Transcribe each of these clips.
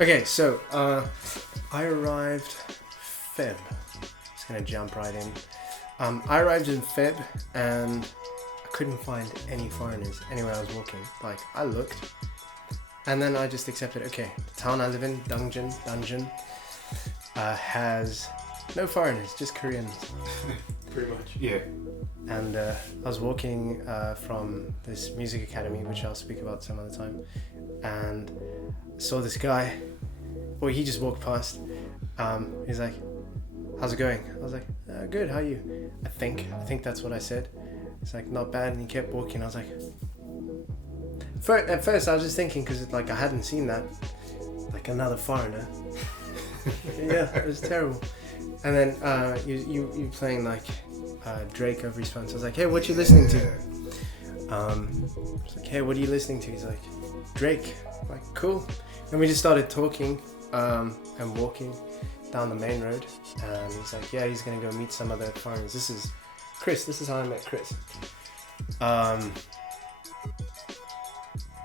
Okay, so I arrived Feb. Just gonna jump right in. I arrived in Feb and I couldn't find any foreigners anywhere I was walking. Like, I looked, and then I just accepted, okay, the town I live in, Dangjin, has no foreigners, just Koreans. Pretty much. Yeah. And I was walking from this music academy, which I'll speak about some other time, and saw this guy. Well, he just walked past. He's like, "How's it going?" I was like, "Good. How are you?" I think that's what I said. It's like, "Not bad." And he kept walking. I was like, at first I was just thinking, because like I hadn't seen that, like another foreigner. Yeah, it was terrible. And then you playing like Drake over his phone. So I was like, "Hey, what you listening to?" I was like, "Hey, what are you listening to?" He's like, "Drake." I'm like, cool. And we just started talking and walking down the main road. And he's like, yeah, he's gonna go meet some other foreigners. This is Chris. This is how I met Chris.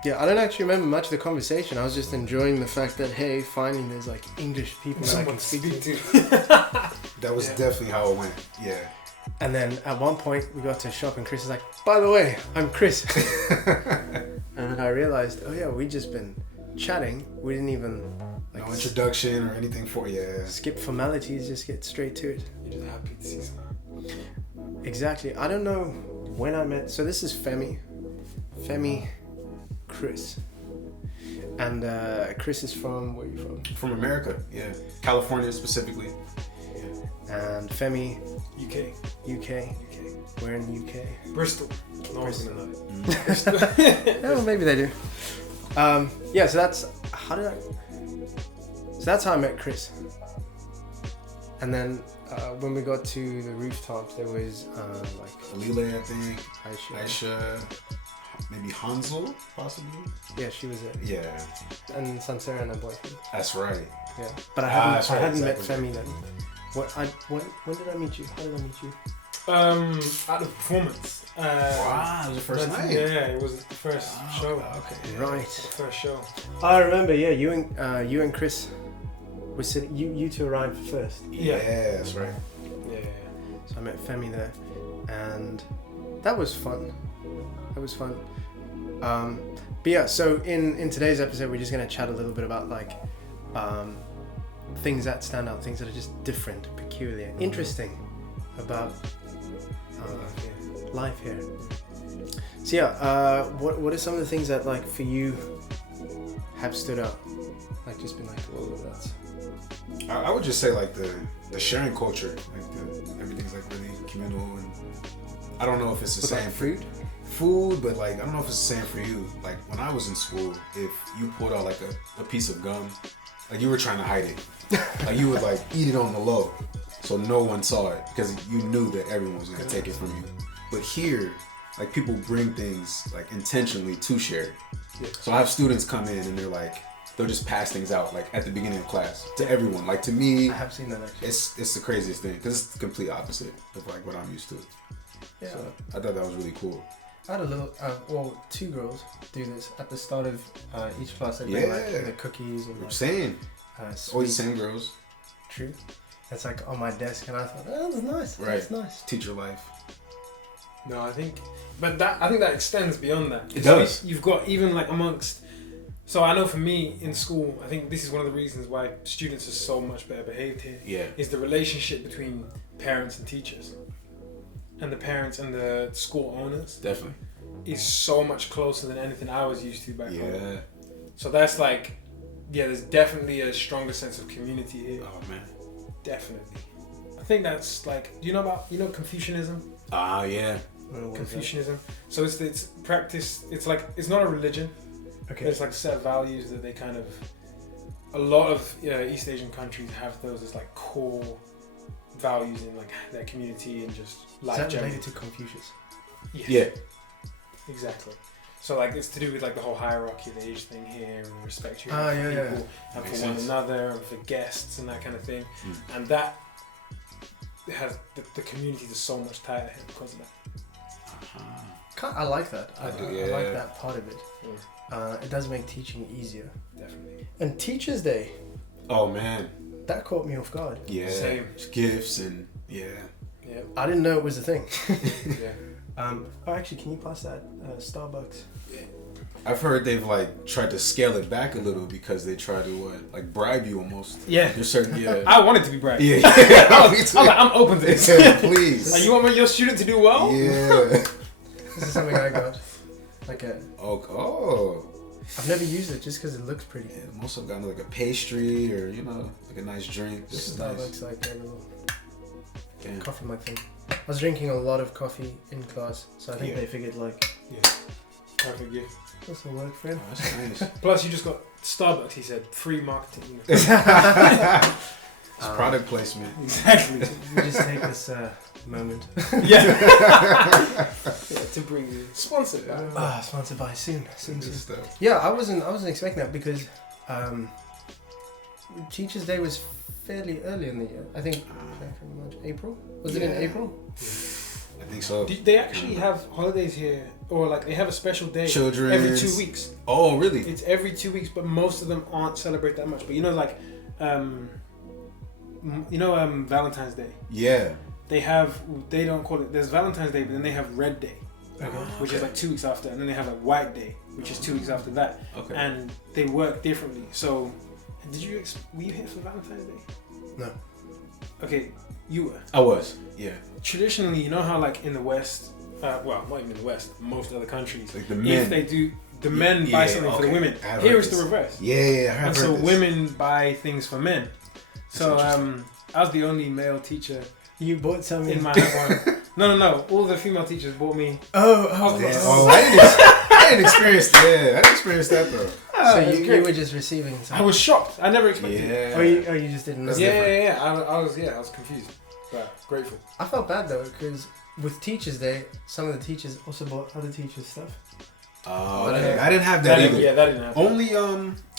Yeah, I don't actually remember much of the conversation. I was just enjoying the fact that, hey, finally there's like English people that I can speak to. That was definitely how it went. Yeah. And then at one point we got to a shop and Chris is like, by the way, I'm Chris. And then I realized, oh yeah, we just been chatting. We didn't even like no introduction or anything for skip formalities, just get straight to it. You're just happy to see someone. Exactly. I don't know when I met. So this is Femi, Chris, and Chris is from, where are you from? From America, yeah, California specifically. And Femi, UK. Where in the UK? Bristol. No one's gonna know. Oh, maybe they do. Yeah. So that's how I met Chris. And then when we got to the rooftops, there was like Emile, I think. Aisha, maybe Hansel, possibly. Yeah, she was it. Yeah. And Sansera and her boyfriend. That's right. Yeah. But I hadn't met Femi then. When did I meet you? How did I meet you? At the performance. Wow, it was the first night. Yeah, it was the first show. Okay. Right. The first show. I remember. Yeah, you and Chris were sitting. You two arrived first. Yeah, that's right. Yeah. So I met Femi there, and that was fun. But yeah, so in today's episode, we're just gonna chat a little bit about like things that stand out, things that are just different, peculiar, interesting about life here. So yeah, what are some of the things that like for you have stood out? Like just been like, whoa, that's. I would just say like the sharing culture, like everything's like really communal, and I don't know if it's the same like food, but like I don't know if it's the same for you. Like when I was in school, if you pulled out like a piece of gum, like you were trying to hide it. Like you would like eat it on the low so no one saw it because you knew that everyone was gonna take it from you. But here, like people bring things like intentionally to share. Yeah. So I have students come in and they'll just pass things out like at the beginning of class to everyone. Like to me, I have seen that actually. It's the craziest thing because it's the complete opposite of like what I'm used to. Yeah. So I thought that was really cool. I had a little, two girls do this at the start of each class. They bring like the cookies and I'm saying. Always the same girls. True. It's like on my desk, and I thought, oh, that's nice. Right. That's nice. Teacher life. No, I think that extends beyond that. It does. You've got even like amongst. So I know for me in school, I think this is one of the reasons why students are so much better behaved here. Yeah. Is the relationship between parents and teachers, and the parents and the school owners. Definitely. Is so much closer than anything I was used to back home. Yeah. So that's like, yeah, there's definitely a stronger sense of community here. Oh man. Definitely. I think that's like, do you know Confucianism? Ah, yeah. Confucianism. So it's practice. It's like it's not a religion. Okay. It's like a set of values that they kind of. A lot of East Asian countries have those as like core values in like their community and just life. Is that related to Confucius? Yes. Yeah. Exactly. So like it's to do with like the whole hierarchy of age thing here and respect you for people and for one another and for guests and that kind of thing. And that has the community is so much tighter here because of that. I like that. I do, I like that part of it. it does make teaching easier. Definitely. And Teachers Day. Oh man. That caught me off guard. Yeah. Same. Gifts and Yeah. I didn't know it was a thing. Yeah. Actually, can you pass that Starbucks? Yeah. I've heard they've like tried to scale it back a little because they try to like bribe you almost. Yeah. There's certain I wanted to be bribed. Yeah. I was like, I'm open to this. Yeah, please. Like, you want your student to do well? Yeah. This is something I got. Like a. Oh. I've never used it just because it looks pretty. Yeah, most have gotten like a pastry or like a nice drink. This is Starbucks nice. like a little Yeah. coffee mug thing. I was drinking a lot of coffee in class, so I think Yeah. they figured like. Yeah. Perfect gift. This will work for him. Oh, that's nice. Plus, you just got Starbucks. He said free marketing. It's product placement. Exactly. We just take this moment. Yeah. To bring you sponsored. Sponsored by soon. Good stuff. Yeah, I wasn't expecting that because Teachers Day was fairly early in the year. I think April. Was it in April? I think so. They actually have holidays here, or like they have a special day Children's. every 2 weeks. Oh, really? It's every 2 weeks, but most of them aren't celebrate that much. But like, Valentine's Day. Yeah. They don't call it. There's Valentine's Day, but then they have Red Day, which is like 2 weeks after, and then they have like White Day, which is 2 weeks after that. Okay. And they work differently. So, were you here for Valentine's Day? No. Okay, you were. I was. Yeah. Traditionally, you know how like in the West, well, not even in the West, most other countries, Like the men. if they do, the men buy something for the women. Here it's the reverse. Yeah, I have And heard so this. women buy things for men. So I was the only male teacher You bought something in my Ep1. No. All the female teachers bought me. Oh, Damn. Oh, I didn't experience that. Yeah, I didn't experience that though. so you were just receiving something. I was shocked. I never expected it. Yeah. Oh, you just didn't know. Yeah. I was confused, but grateful. I felt bad though because with Teachers Day, some of the teachers also bought other teachers' stuff. Oh, Okay. I didn't have that either. Yeah, that didn't happen. Only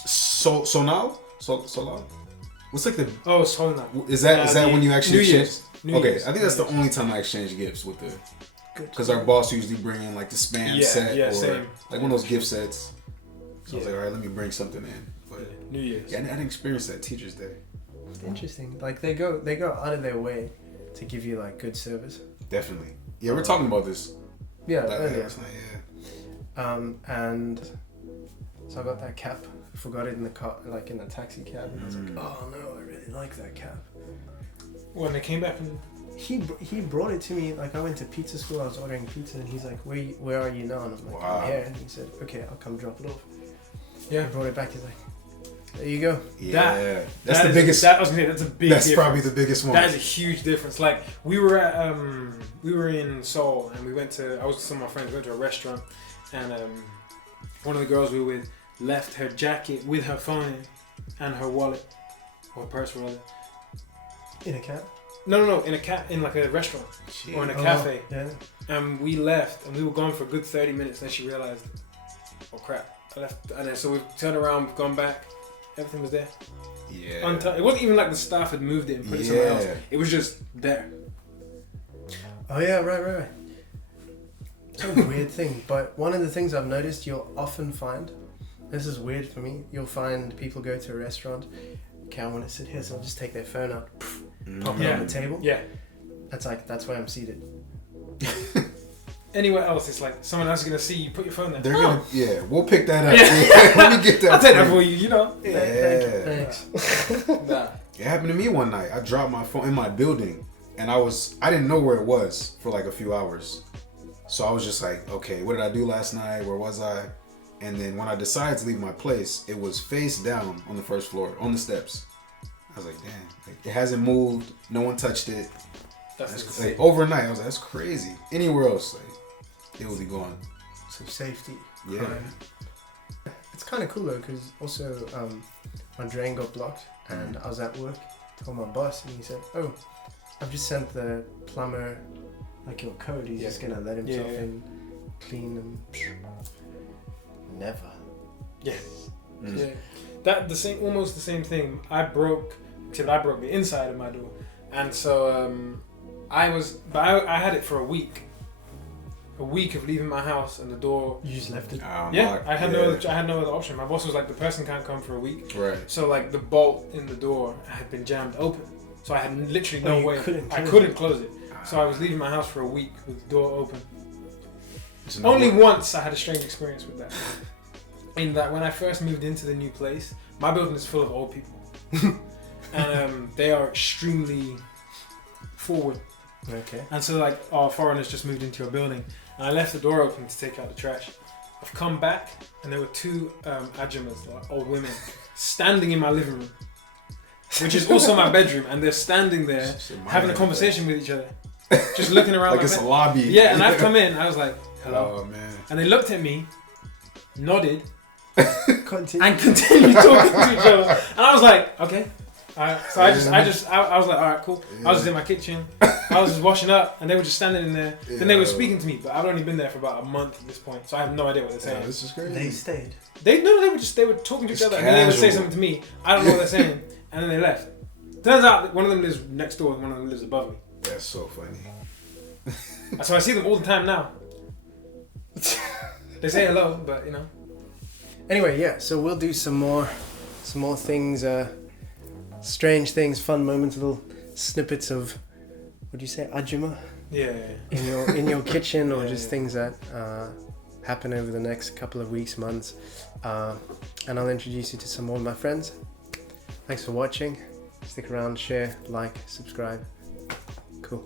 Solal. What's like the? Oh, Solna. Is that when you actually New exchange? Year's. New Okay, Year's. I think that's the only time I exchange gifts with the. Good. Because our boss usually bring in like the spam set or same. like one of those gift sets. So I was Yeah. like, all right, let me bring something in. But New Year's. yeah, I didn't experience that Teachers Day. Interesting. Like they go out of their way to give you like good service. Definitely. Yeah, we're talking about this. Yeah, Like, earlier. last night, yeah. And so I got that cap. I forgot it in the car, like in the taxi cab. And I was like, oh no, I really like that cap. When they came back and He brought it to me. Like I went to pizza school. I was ordering pizza, and he's like, "Where are you now?" And I'm like, Wow. "I'm here." And he said, "Okay, I'll come drop it off." yeah, I brought it back. He's like, "There you go." Yeah, that's the is- biggest. I was gonna say that's a big. That's difference. probably the biggest one. That is a huge difference. Like we were in Seoul and I was with some of my friends. We went to a restaurant and one of the girls we were with left her jacket with her phone in and her wallet or purse rather. In a cap. No, in like a restaurant or in a cafe. Yeah. And we left and we were gone for a good 30 minutes. Then she realized, oh crap, I left. And then so we turned around, we've gone back. Everything was there. Yeah. It wasn't even like the staff had moved it and put it somewhere else. It was just there. Oh yeah, right. It's a weird thing, but one of the things I've noticed you'll often find, this is weird for me, you'll find people go to a restaurant, okay, I want to sit here, so I'll just take their phone out, pop it on the table. Yeah. That's where I'm seated. Anywhere else, it's like someone else is gonna see you put your phone there. They're gonna, we'll pick that up. Yeah. Let me get that. I'll take that for you, you know. Yeah. Thanks. Nah. It happened to me one night. I dropped my phone in my building, and I didn't know where it was for like a few hours. So I was just like, okay, what did I do last night? Where was I? And then when I decided to leave my place, it was face down on the first floor, on the steps. I was like, damn, like, it hasn't moved. No one touched it. That's like overnight. I was like, that's crazy. Anywhere else, like, it would be gone. So safety. Yeah. Crime. It's kind of cool though, because also my drain got blocked, and I was at work. Told my boss, and he said, "Oh, I've just sent the plumber like your code. He's just gonna let himself in, clean and never." Yeah. Yeah. Almost the same thing. I broke the inside of my door, and so I had it for a week, a week of leaving my house and the door. You just left it. Yeah, I had no other option. My boss was like, the person can't come for a week. Right. So like the bolt in the door had been jammed open, so I had literally no way. I Couldn't close it. So I was leaving my house for a week with the door open. Only once I had a strange experience with that. In that when I first moved into the new place, my building is full of old people, and they are extremely forward. Okay. And so like our foreigners just moved into your building, and I left the door open to take out the trash. I've come back and there were two ajumas, like old women, standing in my living room, which is also my bedroom, and they're standing there having a conversation with each other, just looking around like it's a lobby. Yeah, and I've come in, I was like, hello. Oh man. And they looked at me, nodded, Continue. and continued talking to each other. And I was like, okay. So I was like, all right, cool. Yeah. I was just in my kitchen. I was just washing up, and they were just standing in there. Yeah. Then they were speaking to me, but I've only been there for about a month at this point, so I have no idea what they're saying. Yeah, this is crazy. They stayed. They were talking to each other, and then they would say something to me. I don't know what they're saying, and then they left. Turns out that one of them lives next door, and one of them lives above me. That's so funny. So I see them all the time now. They say hello, but you know. Anyway, yeah. So we'll do some more things. Strange things, fun moments, little snippets of, what do you say, ajuma? Yeah. In your kitchen, or just things that happen over the next couple of weeks, months, and I'll introduce you to some more of my friends. Thanks for watching. Stick around, share, like, subscribe. Cool.